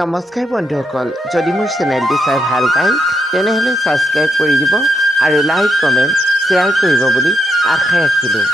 নমস্কাৰ বন্ধুসকল, যদি মোৰ চেনেলটি চাই ভাল পায় তেনেহ'লে ছাবস্ক্ৰাইব কৰি দিব আৰু লাইক কমেণ্ট শ্বেয়াৰ কৰিব বুলি আশা ৰাখিলোঁ।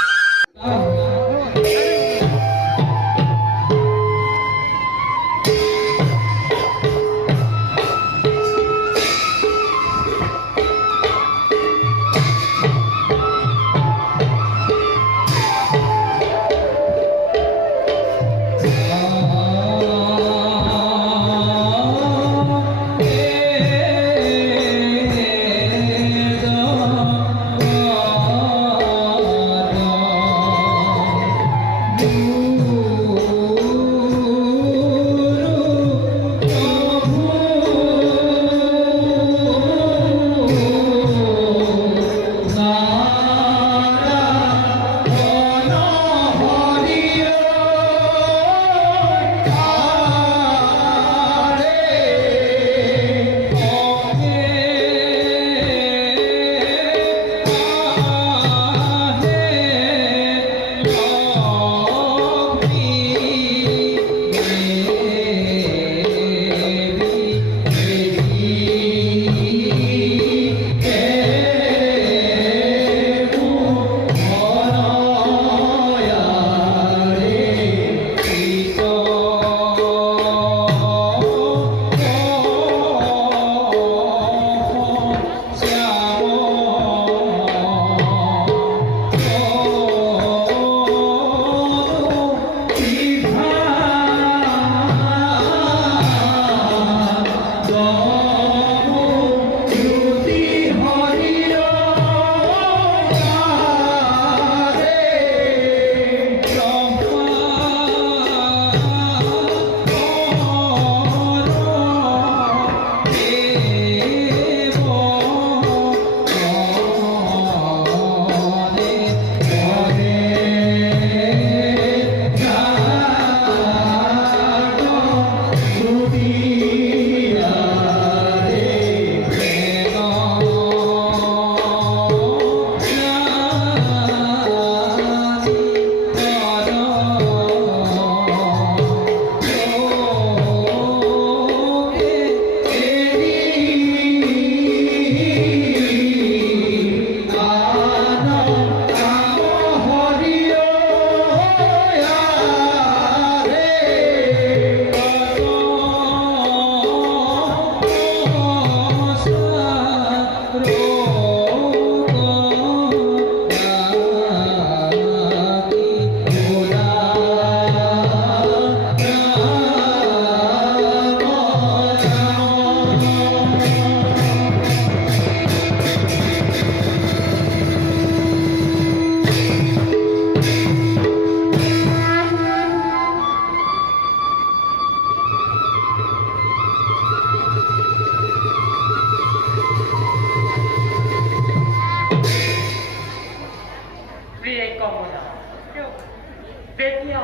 তেতিয়া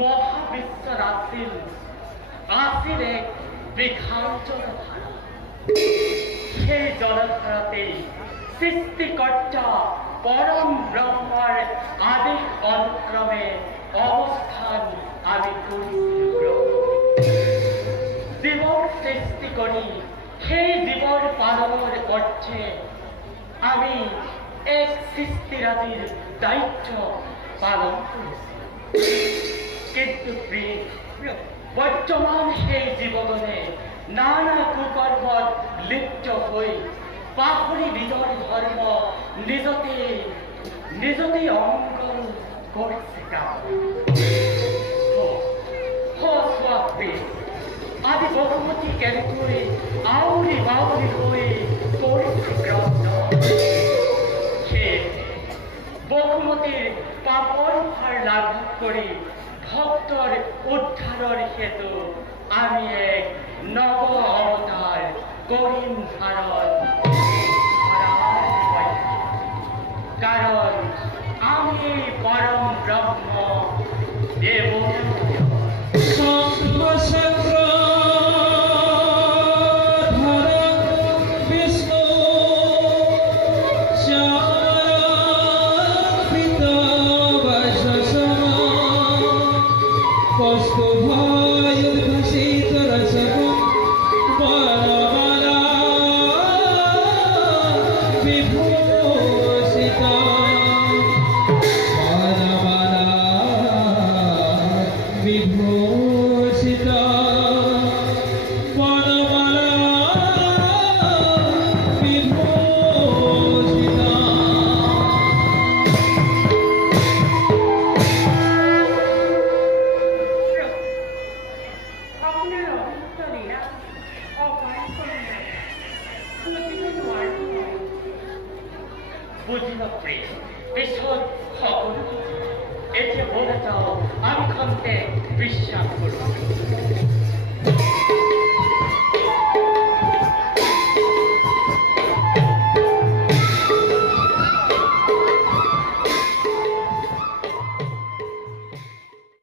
মহাবিশ্বৰ আছিল এক বিশাল জলধাৰা। সেই জলধাৰাতেই সৃষ্টিকৰ্তা পৰম ব্ৰহ্মৰ আদেশ অনুক্ৰমে অৱস্থান আমি কৰিছিলোঁ। জীৱৰ সৃষ্টি কৰি সেই জীৱৰ পালনৰ অৰ্থে আমি এক সৃষ্টিৰাজিৰ দায়িত্ব পালন কৰিছোঁ। কিন্তু বৰ্তমান সেই জীৱনে নানা কুকৰ্মত লিপ্ত হৈ পাহৰি নিজৰ ধৰ্ম নিজতে অংকন কৰিছে। আজি বহুমতী কেনেকৈ আউৰি বাউৰি হৈ পৰিছে গ্ৰন্থ। বহুমতীৰ পাপৰ ভাৰ লাঘৱ কৰি ভক্তৰ উদ্ধাৰৰ হেতু আমি এক নৱ অৱতাৰ কৰিম ধাৰণ। কাৰণ আমি পৰম ব্ৰহ্ম দেৱ Posto vai, eu বুজিব প্ৰিয় পিছত সকলো এতিয়া বল যাওঁ আমি খন্তে বিশ্বাস কৰোঁ